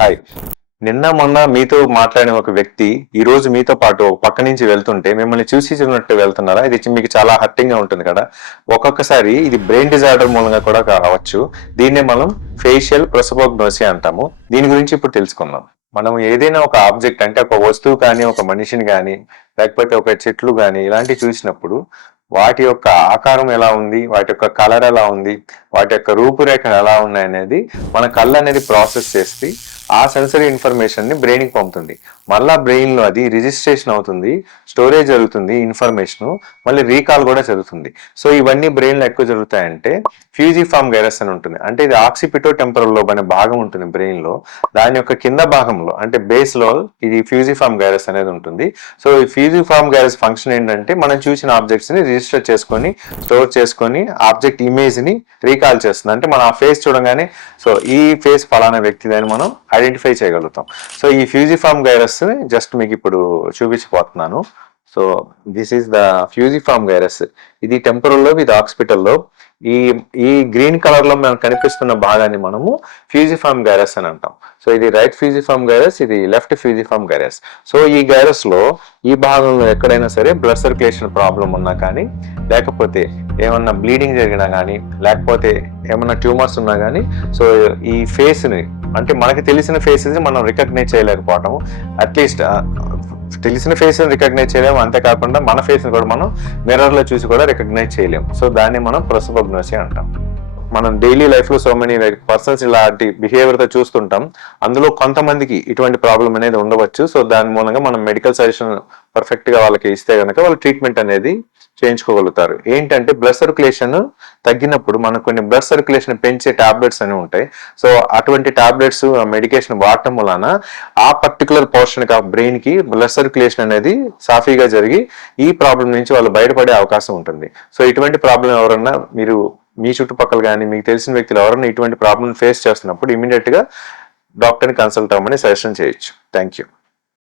Hi. నిన్న మొన్న మీతో మాట్లాడిన ఒక వ్యక్తి ఈ రోజు మీతో పాటు ఒక పక్క నుంచి వెళ్తుంటే మిమ్మల్ని చూసి చూసినట్టు వెళ్తున్నారా? ఇది మీకు చాలా హర్టింగ్ గా ఉంటుంది కదా. ఒక్కొక్కసారి ఇది బ్రెయిన్ డిజార్డర్ మూలంగా కూడా కావచ్చు. దీన్నే మనం ఫేషియల్ ప్రొసోపోగ్నోసియా అంటాము. దీని గురించి ఇప్పుడు తెలుసుకుందాం. మనం ఏదైనా ఒక ఆబ్జెక్ట్ అంటే ఒక వస్తువు కానీ, ఒక మనిషిని కానీ, లేకపోతే ఒక చెట్లు కానీ ఇలాంటివి చూసినప్పుడు వాటి యొక్క ఆకారం ఎలా ఉంది, వాటి యొక్క కలర్ ఎలా ఉంది, వాటి యొక్క రూపురేఖలు ఎలా ఉన్నాయి అనేది మన కళ్ళు అనేది ప్రాసెస్ చేసి ఆ సెన్సరీ ఇన్ఫర్మేషన్ ని బ్రెయిన్ కి పంపుతుంది. మళ్ళా బ్రెయిన్ లో అది రిజిస్ట్రేషన్ అవుతుంది, స్టోరేజ్ జరుగుతుంది ఇన్ఫర్మేషన్, మళ్ళీ రీకాల్ కూడా జరుగుతుంది. సో ఇవన్నీ బ్రెయిన్ లో ఎక్కువ జరుగుతాయంటే ఫ్యూజిఫామ్ గైరస్ అని ఉంటుంది. అంటే ఇది ఆక్సిపిటో టెంపరల్ లోబ్ అనే భాగం ఉంటుంది బ్రెయిన్ లో. దాని యొక్క కింద భాగంలో అంటే బేస్ లో ఇది ఫ్యూజిఫామ్ గైరస్ అనేది ఉంటుంది. సో ఈ ఫ్యూజిఫామ్ గైరస్ ఫంక్షన్ ఏంటంటే మనం చూసిన ఆబ్జెక్ట్స్ ని రిజిస్టర్ చేసుకొని, స్టోర్ చేసుకొని ఆబ్జెక్ట్ ఇమేజ్ ని రీకాల్ చేస్తుంది. అంటే మనం ఆ ఫేస్ చూడగానే సో ఈ ఫేస్ ఫలానా వ్యక్తిదని మనం ఐడెంటిఫై చేయగలుగుతాం. సో ఈ ఫ్యూజిఫామ్ గైరస్ జస్ట్ మీకు ఇప్పుడు చూపించబోతున్నాను. So this is the fusiform gyrus. ఇది టెంపరల్ లోబ్, ఇది ఆక్సిపిటల్ లోబ్. ఈ ఈ గ్రీన్ కలర్ లో మనకు కనిపిస్తున్న భాగాన్ని మనము ఫ్యూజిఫామ్ గైరస్ అని అంటాం. సో ఇది రైట్ ఫ్యూజిఫామ్ గైరస్, ఇది లెఫ్ట్ ఫ్యూజిఫామ్ గైరస్. సో ఈ గైరస్ లో ఈ భాగంలో ఎక్కడైనా సరే బ్లడ్ సర్క్యులేషన్ ప్రాబ్లం ఉన్నా కానీ, లేకపోతే ఏమన్నా బ్లీడింగ్ జరిగినా కానీ, లేకపోతే ఏమన్నా ట్యూమర్స్ ఉన్నా కానీ, సో ఈ ఫేస్ ని అంటే మనకి తెలిసిన ఫేసెస్ మనం రికగ్నైజ్ చేయలేకపోవటం, అట్లీస్ట్ తెలిసిన ఫేస్ రికగ్నైజ్ చేయలేము. అంతేకాకుండా మన ఫేస్ ని కూడా మనం మిర్రర్ లో చూసి కూడా రికగ్నైజ్ చేయలేము. సో దాన్ని మనం ప్రొసోపోగ్నోసియా అంటాం. మనం డైలీ లైఫ్ లో సో మెనీ పర్సన్స్ ఇలాంటి బిహేవియర్ తో చూస్తుంటాం. అందులో కొంతమందికి ఇటువంటి ప్రాబ్లం అనేది ఉండవచ్చు. సో దాని మూలంగా మనం మెడికల్ సజెషన్ పర్ఫెక్ట్ గా వాళ్ళకి ఇస్తే కనుక వాళ్ళు ట్రీట్మెంట్ అనేది చేయించుకోగలుగుతారు. ఏంటంటే బ్లడ్ సర్క్యులేషన్ తగ్గినప్పుడు మనకు కొన్ని బ్లడ్ సర్క్యులేషన్ పెంచే టాబ్లెట్స్ అనేవి ఉంటాయి. సో అటువంటి టాబ్లెట్స్ మెడికేషన్ వాడటం వలన ఆ పర్టికులర్ పోర్షన్ ఆఫ్ బ్రెయిన్ కి బ్లడ్ సర్క్యులేషన్ అనేది సాఫీగా జరిగి ఈ ప్రాబ్లం నుంచి వాళ్ళు బయటపడే అవకాశం ఉంటుంది. సో ఇటువంటి ప్రాబ్లం ఎవరన్నా మీరు మీ చుట్టుపక్కల కానీ మీకు తెలిసిన వ్యక్తులు ఎవరైనా ఇటువంటి ప్రాబ్లం ఫేస్ చేస్తున్నప్పుడు ఇమీడియట్ గా డాక్టర్ని కన్సల్ట్ అవ్వమని సజెషన్ చేయొచ్చు. Thank you.